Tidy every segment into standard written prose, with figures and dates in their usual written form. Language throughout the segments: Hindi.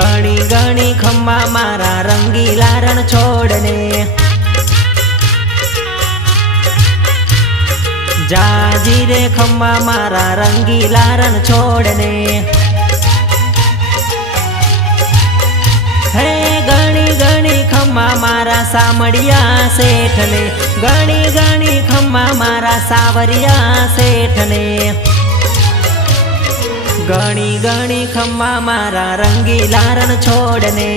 गणी गणी खम्मा मारा रंगीला रण छोड़ने जाजी रे खम्मा मारा रंगीला रण छोड़ने हे गणी गणी खम्मा मारा सामड़िया सेठने गणी गणी खम्मा मारा सावरिया सेठने गणी गणी खम्मा मारा रंगीला रण छोड़ने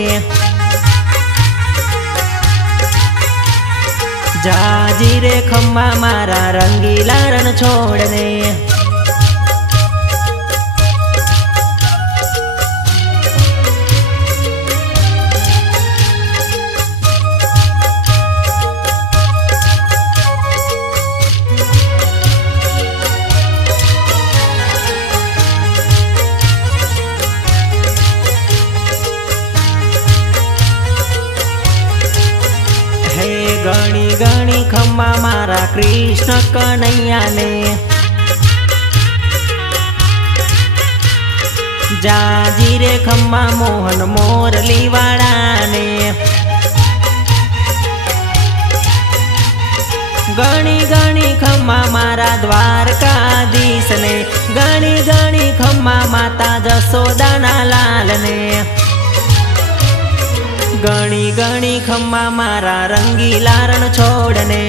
जाजी रे खम्मा मारा रंगीला रण छोड़ने गणी गणी खम्मा मारा कृष्ण कन्हैया ने जाजी रे खम्मा मोहन मोरली वाला ने गणी गणी खम्मा मारा द्वारकाधीश ने गणी गणी खम्मा माता जसोदाना लाल ने गणी गणी खम्मा मारा रंगीला रण छोड़ने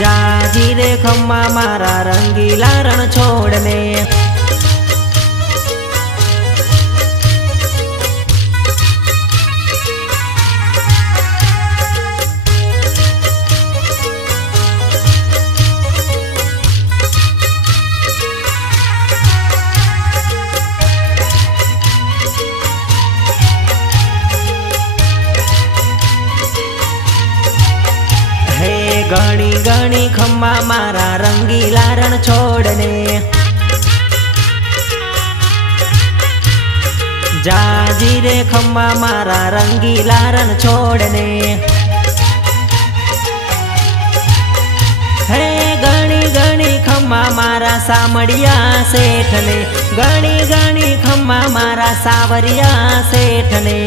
जाजी रे खम्मा मारा रंगीला रण छोड़ने गणी गणी खम्मा मारा रंगीला रण छोड़ने जाजी रे खम्मा मारा रंगीला रण छोड़ने हे गणी गणी खम्मा मारा सामड़िया सेठने गणी गणी खम्मा मारा सावरिया सेठने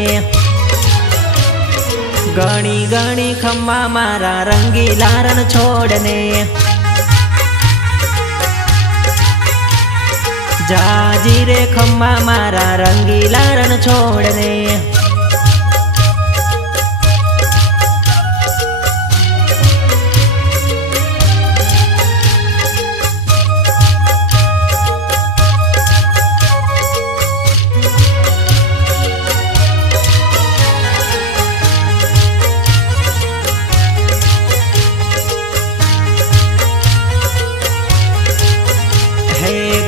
गणी गणी खम्मा मारा रंगीला रण छोड़ने जाजी रे खम्मा मारा रंगीला रण छोड़ने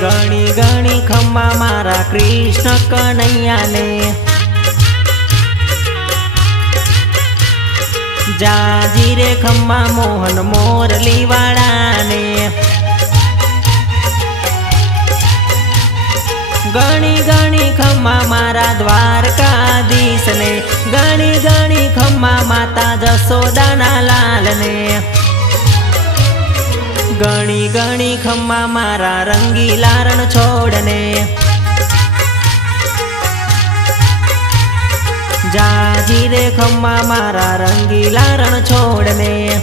गणी गणी खम्मा मारा कृष्ण कन्हैया ने जाजी रे खम्मा मोहन मोरली वाला ने गणी गणी खम्मा मारा द्वारकाधीश ने गणी गणी खम्मा माता जसोदाना लाल ने गणी गणी खम्मा मारा रंगीला रण छोड़ने जाजी रे खम्मा मारा रंगीला रण छोड़ने।